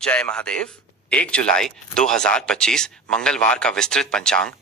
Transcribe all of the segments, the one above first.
जय महादेव। 1 जुलाई 2025 मंगलवार का विस्तृत पंचांग,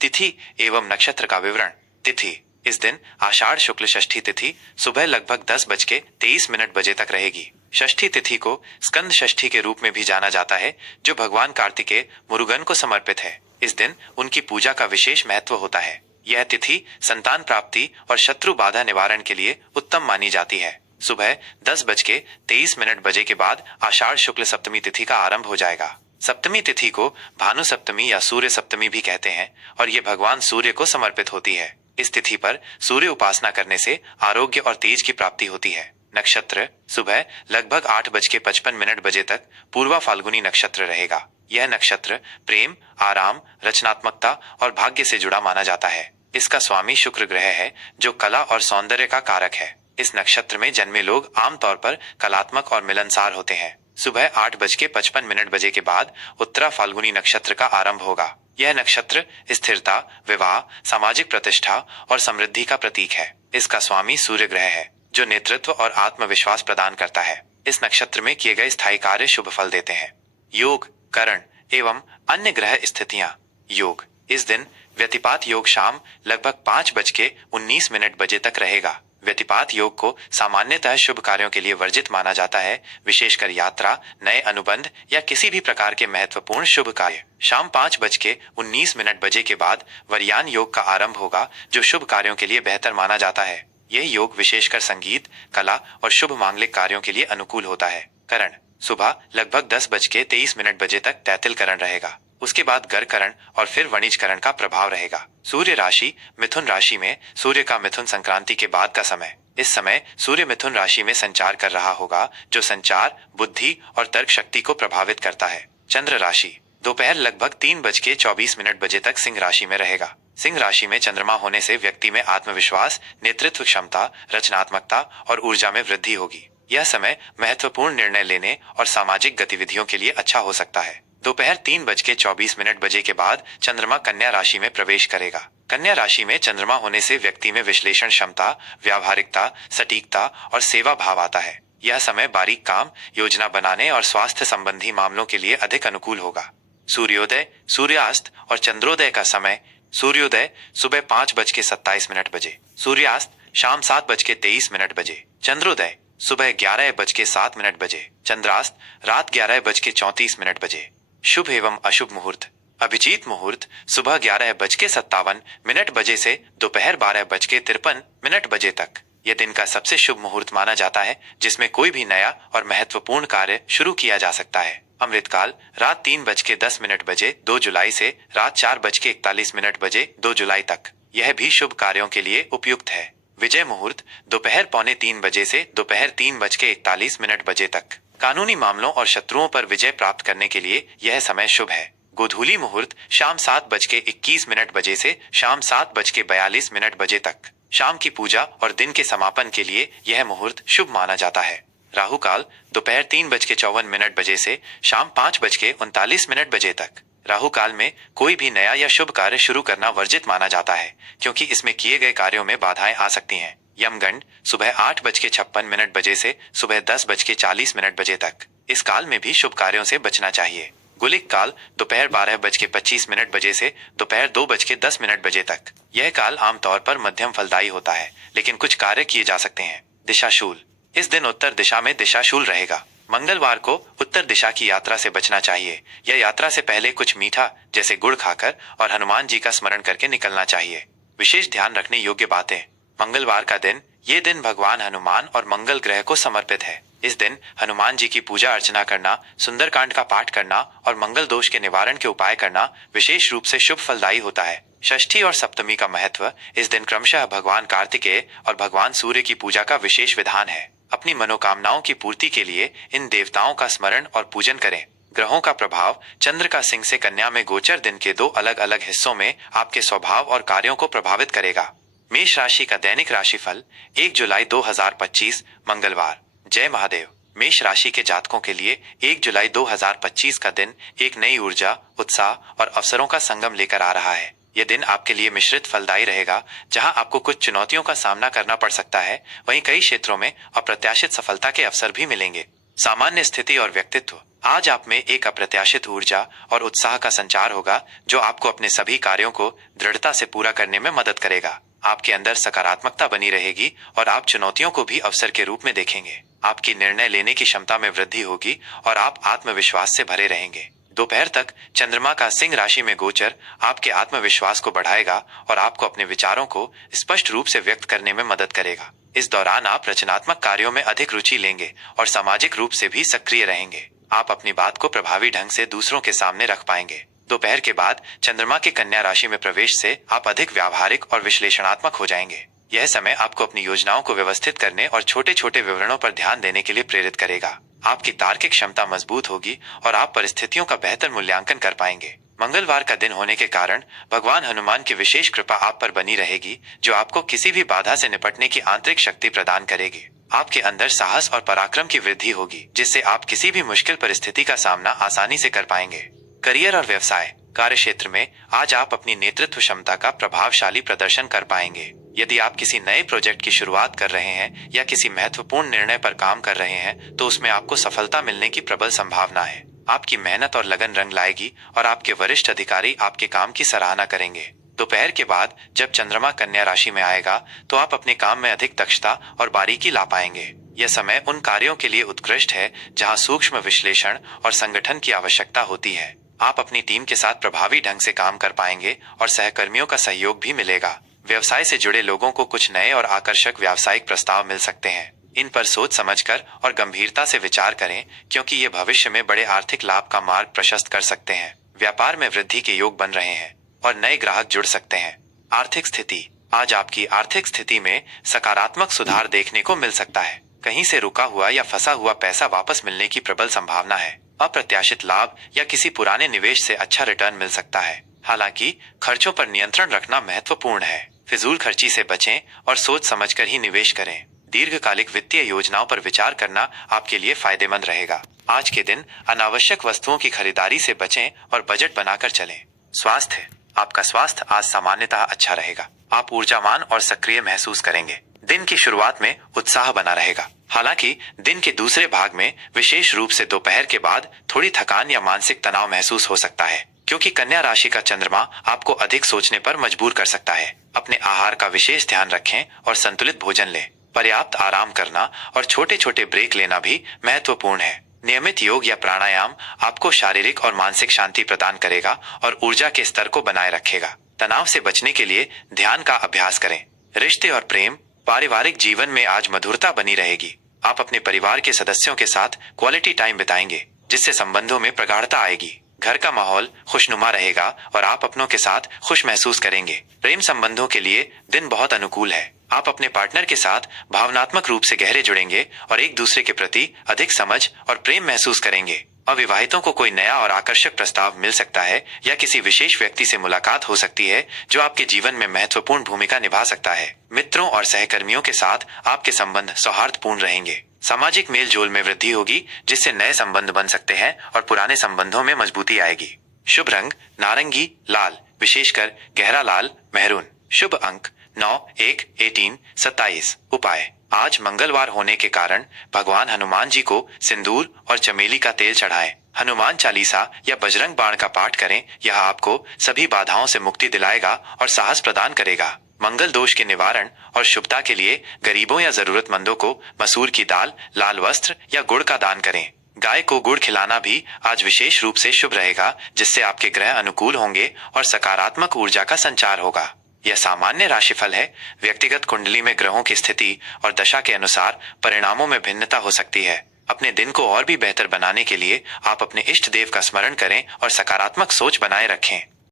तिथि एवं नक्षत्र का विवरण। तिथि इस दिन आषाढ़ शुक्ल षष्ठी तिथि सुबह लगभग 10:23 बजे तक रहेगी। षष्ठी तिथि को स्कंद षष्ठी के रूप में भी जाना जाता है, जो भगवान कार्तिकेय मुरुगन को समर्पित है। इस दिन उनकी पूजा का विशेष महत्व होता है। यह तिथि संतान प्राप्ति और शत्रु बाधा निवारण के लिए उत्तम मानी जाती है। सुबह 10:23 बजे के बाद आषाढ़ शुक्ल सप्तमी तिथि का आरंभ हो जाएगा। सप्तमी तिथि को भानु सप्तमी या सूर्य सप्तमी भी कहते हैं और ये भगवान सूर्य को समर्पित होती है। इस तिथि पर सूर्य उपासना करने से आरोग्य और तेज की प्राप्ति होती है। नक्षत्र सुबह लगभग 8:55 बजे तक पूर्वा फाल्गुनी नक्षत्र रहेगा। यह नक्षत्र प्रेम, आराम, रचनात्मकता और भाग्य से जुड़ा माना जाता है। इसका स्वामी शुक्र ग्रह है, जो कला और सौंदर्य का कारक है। इस नक्षत्र में जन्मे लोग आमतौर पर कलात्मक और मिलनसार होते हैं। सुबह 8:55 बजे के बाद उत्तरा फाल्गुनी नक्षत्र का आरंभ होगा। यह नक्षत्र स्थिरता, विवाह, सामाजिक प्रतिष्ठा और समृद्धि का प्रतीक है। इसका स्वामी सूर्य ग्रह है, जो नेतृत्व और आत्मविश्वास प्रदान करता है। इस नक्षत्र में किए गए स्थायी कार्य शुभ फल देते हैं। योग, करण एवं अन्य ग्रह स्थितियां। योग इस दिन व्यतिपात योग शाम लगभग 5:19 बजे तक रहेगा। व्यतिपात योग को सामान्यतः शुभ कार्यों के लिए वर्जित माना जाता है, विशेषकर यात्रा, नए अनुबंध या किसी भी प्रकार के महत्वपूर्ण शुभ कार्य। शाम 5:19 बजे के बाद वरयान योग का आरंभ होगा, जो शुभ कार्यों के लिए बेहतर माना जाता है। यह योग विशेषकर संगीत, कला और शुभ मांगलिक कार्यों के लिए अनुकूल होता है। करण सुबह लगभग 10:23 बजे तक तैतिल करण रहेगा। उसके बाद गर करण और फिर वणिज करण का प्रभाव रहेगा। सूर्य राशि मिथुन राशि में सूर्य का मिथुन संक्रांति के बाद का समय। इस समय सूर्य मिथुन राशि में संचार कर रहा होगा, जो संचार, बुद्धि और तर्क शक्ति को प्रभावित करता है। चंद्र राशि दोपहर लगभग 3:24 बजे तक सिंह राशि में रहेगा। सिंह राशि में चंद्रमा होने से व्यक्ति में आत्मविश्वास, नेतृत्व क्षमता, रचनात्मकता और ऊर्जा में वृद्धि होगी। यह समय महत्वपूर्ण निर्णय लेने और सामाजिक गतिविधियों के लिए अच्छा हो सकता है। दोपहर 3:24 बजे के बाद चंद्रमा कन्या राशि में प्रवेश करेगा। कन्या राशि में चंद्रमा होने से व्यक्ति में विश्लेषण क्षमता, व्यावहारिकता, सटीकता और सेवा भाव आता है। यह समय बारीक काम, योजना बनाने और स्वास्थ्य संबंधी मामलों के लिए अधिक अनुकूल होगा। सूर्योदय, सूर्यास्त और चंद्रोदय का समय। सूर्योदय सुबह 5:27 बजे, सूर्यास्त शाम 7:23 बजे, चंद्रोदय सुबह 11:07 बजे, चंद्रास्त रात 11:34 बजे। शुभ एवं अशुभ मुहूर्त। अभिजीत मुहूर्त सुबह 11:57 बजे से दोपहर 12:53 बजे तक। यह दिन का सबसे शुभ मुहूर्त माना जाता है, जिसमें कोई भी नया और महत्वपूर्ण कार्य शुरू किया जा सकता है। अमृतकाल रात 3:10 बजे 2 जुलाई से रात 4:41 बजे 2 जुलाई तक। यह भी शुभ कार्यों के लिए उपयुक्त है। विजय मुहूर्त दोपहर 2:45 बजे से दोपहर 3:41 बजे तक। कानूनी मामलों और शत्रुओं पर विजय प्राप्त करने के लिए यह समय शुभ है। गोधूली मुहूर्त शाम 7:21 बजे से शाम 7:42 बजे तक। शाम की पूजा और दिन के समापन के लिए यह मुहूर्त शुभ माना जाता है। राहु काल दोपहर 3:54 बजे से शाम 5:39 बजे तक। राहु काल में कोई भी नया या शुभ कार्य शुरू करना वर्जित माना जाता है, क्योंकि इसमें किए गए कार्यों में बाधाएं आ सकती हैं। यमगंड सुबह 8:56 बजे से सुबह 10:40 बजे तक। इस काल में भी शुभ कार्यों से बचना चाहिए। गुलिक काल दोपहर 12:25 बजे से दोपहर 2:10 बजे तक। यह काल आमतौर पर मध्यम फलदायी होता है, लेकिन कुछ कार्य किए जा सकते हैं। दिशाशूल इस दिन उत्तर दिशा में दिशाशूल रहेगा। मंगलवार को उत्तर दिशा की यात्रा से बचना चाहिए, या यात्रा से पहले कुछ मीठा जैसे गुड़ खाकर और हनुमान जी का स्मरण करके निकलना चाहिए। विशेष ध्यान रखने योग्य बातें। मंगलवार का दिन, ये दिन भगवान हनुमान और मंगल ग्रह को समर्पित है। इस दिन हनुमान जी की पूजा अर्चना करना, सुंदरकांड का पाठ करना और मंगल दोष के निवारण के उपाय करना विशेष रूप से शुभ फलदायी होता है। षष्ठी और सप्तमी का महत्व। इस दिन क्रमशः भगवान कार्तिकेय और भगवान सूर्य की पूजा का विशेष विधान है। अपनी मनोकामनाओं की पूर्ति के लिए इन देवताओं का स्मरण और पूजन करें। ग्रहों का प्रभाव। चंद्र का सिंह से कन्या में गोचर दिन के 2 अलग अलग हिस्सों में आपके स्वभाव और कार्यों को प्रभावित करेगा। मेष राशि का दैनिक राशिफल 1 जुलाई 2025 मंगलवार। जय महादेव। मेष राशि के जातकों के लिए 1 जुलाई 2025 का दिन एक नई ऊर्जा, उत्साह और अवसरों का संगम लेकर आ रहा है। यह दिन आपके लिए मिश्रित फलदायी रहेगा, जहां आपको कुछ चुनौतियों का सामना करना पड़ सकता है, वहीं कई क्षेत्रों में अप्रत्याशित सफलता के अवसर भी मिलेंगे। सामान्य स्थिति और व्यक्तित्व। आज आप में एक अप्रत्याशित ऊर्जा और उत्साह का संचार होगा जो आपको अपने सभी कार्यों को दृढ़ता से पूरा करने में मदद करेगा। आपके अंदर सकारात्मकता बनी रहेगी और आप चुनौतियों को भी अवसर के रूप में देखेंगे। आपकी निर्णय लेने की क्षमता में वृद्धि होगी और आप आत्मविश्वास से भरे रहेंगे। दोपहर तक चंद्रमा का सिंह राशि में गोचर आपके आत्मविश्वास को बढ़ाएगा और आपको अपने विचारों को स्पष्ट रूप से व्यक्त करने में मदद करेगा। इस दौरान आप रचनात्मक कार्यों में अधिक रुचि लेंगे और सामाजिक रूप से भी सक्रिय रहेंगे। आप अपनी बात को प्रभावी ढंग से दूसरों के सामने रख पाएंगे। दोपहर के बाद चंद्रमा के कन्या राशि में प्रवेश से आप अधिक व्यावहारिक और विश्लेषणात्मक हो जाएंगे। यह समय आपको अपनी योजनाओं को व्यवस्थित करने और छोटे छोटे विवरणों पर ध्यान देने के लिए प्रेरित करेगा। आपकी तार्किक क्षमता मजबूत होगी और आप परिस्थितियों का बेहतर मूल्यांकन कर पाएंगे। मंगलवार का दिन होने के कारण भगवान हनुमान की विशेष कृपा आप पर बनी रहेगी, जो आपको किसी भी बाधा से निपटने की आंतरिक शक्ति प्रदान करेगी। आपके अंदर साहस और पराक्रम की वृद्धि होगी, जिससे आप किसी भी मुश्किल परिस्थिति का सामना आसानी से कर पाएंगे। करियर और व्यवसाय। कार्य क्षेत्र में आज आप अपनी नेतृत्व क्षमता का प्रभावशाली प्रदर्शन कर पाएंगे। यदि आप किसी नए प्रोजेक्ट की शुरुआत कर रहे हैं या किसी महत्वपूर्ण निर्णय पर काम कर रहे हैं, तो उसमें आपको सफलता मिलने की प्रबल संभावना है। आपकी मेहनत और लगन रंग लाएगी और आपके वरिष्ठ अधिकारी आपके काम की सराहना करेंगे। दोपहर के बाद जब चंद्रमा कन्या राशि में आएगा, तो आप अपने काम में अधिक दक्षता और बारीकी ला पाएंगे। यह समय उन कार्यों के लिए उत्कृष्ट है जहां सूक्ष्म विश्लेषण और संगठन की आवश्यकता होती है। आप अपनी टीम के साथ प्रभावी ढंग से काम कर पाएंगे और सहकर्मियों का सहयोग भी मिलेगा। व्यवसाय से जुड़े लोगों को कुछ नए और आकर्षक व्यावसायिक प्रस्ताव मिल सकते हैं। इन पर सोच समझकर और गंभीरता से विचार करें, क्योंकि ये भविष्य में बड़े आर्थिक लाभ का मार्ग प्रशस्त कर सकते हैं। व्यापार में वृद्धि के योग बन रहे हैं और नए ग्राहक जुड़ सकते हैं। आर्थिक स्थिति। आज आपकी आर्थिक स्थिति में सकारात्मक सुधार देखने को मिल सकता है। कहीं से रुका हुआ या फंसा हुआ पैसा वापस मिलने की प्रबल संभावना है। अप्रत्याशित लाभ या किसी पुराने निवेश से अच्छा रिटर्न मिल सकता है। हालांकि खर्चों पर नियंत्रण रखना महत्वपूर्ण है। फिजूल खर्ची से बचें और सोच समझकर ही निवेश करें। दीर्घकालिक वित्तीय योजनाओं पर विचार करना आपके लिए फायदेमंद रहेगा। आज के दिन अनावश्यक वस्तुओं की खरीदारी से बचें और बजट बनाकर चलें। स्वास्थ्य। आपका स्वास्थ्य आज सामान्यतः अच्छा रहेगा। आप ऊर्जावान और सक्रिय महसूस करेंगे। दिन की शुरुआत में उत्साह बना रहेगा। हालांकि दिन के दूसरे भाग में विशेष रूप से दोपहर के बाद थोड़ी थकान या मानसिक तनाव महसूस हो सकता है, क्योंकि कन्या राशि का चंद्रमा आपको अधिक सोचने पर मजबूर कर सकता है। अपने आहार का विशेष ध्यान रखें और संतुलित भोजन लें। पर्याप्त आराम करना और छोटे छोटे ब्रेक लेना भी महत्वपूर्ण है। नियमित योग या प्राणायाम आपको शारीरिक और मानसिक शांति प्रदान करेगा और ऊर्जा के स्तर को बनाए रखेगा। तनाव से बचने के लिए ध्यान का अभ्यास करें। रिश्ते और प्रेम। पारिवारिक जीवन में आज मधुरता बनी रहेगी। आप अपने परिवार के सदस्यों के साथ क्वालिटी टाइम बिताएंगे, जिससे संबंधों में प्रगाढ़ता आएगी। घर का माहौल खुशनुमा रहेगा और आप अपनों के साथ खुश महसूस करेंगे। प्रेम संबंधों के लिए दिन बहुत अनुकूल है। आप अपने पार्टनर के साथ भावनात्मक रूप से गहरे जुड़ेंगे और एक दूसरे के प्रति अधिक समझ और प्रेम महसूस करेंगे। अविवाहितों को कोई नया और आकर्षक प्रस्ताव मिल सकता है या किसी विशेष व्यक्ति से मुलाकात हो सकती है जो आपके जीवन में महत्वपूर्ण भूमिका निभा सकता है। मित्रों और सहकर्मियों के साथ आपके संबंध सौहार्दपूर्ण रहेंगे। सामाजिक मेल जोल में वृद्धि होगी, जिससे नए संबंध बन सकते हैं और पुराने संबंधों में मजबूती आएगी। शुभ रंग नारंगी लाल, विशेषकर गहरा लाल मैरून। शुभ अंक 9, 1, 18, 27। उपाय। आज मंगलवार होने के कारण भगवान हनुमान जी को सिंदूर और चमेली का तेल चढ़ाएं। हनुमान चालीसा या बजरंग बाण का पाठ करें। यह आपको सभी बाधाओं से मुक्ति दिलाएगा और साहस प्रदान करेगा। मंगल दोष के निवारण और शुभता के लिए गरीबों या जरूरतमंदों को मसूर की दाल, लाल वस्त्र या गुड़ का दान करें। गाय को गुड़ खिलाना भी आज विशेष रूप से शुभ रहेगा, जिससे आपके ग्रह अनुकूल होंगे और सकारात्मक ऊर्जा का संचार होगा। यह सामान्य राशिफल है। व्यक्तिगत कुंडली में ग्रहों की स्थिति और दशा के अनुसार परिणामों में भिन्नता हो सकती है। अपने दिन को और भी बेहतर बनाने के लिए आप अपने इष्ट देव का स्मरण करें और सकारात्मक सोच बनाए रखें।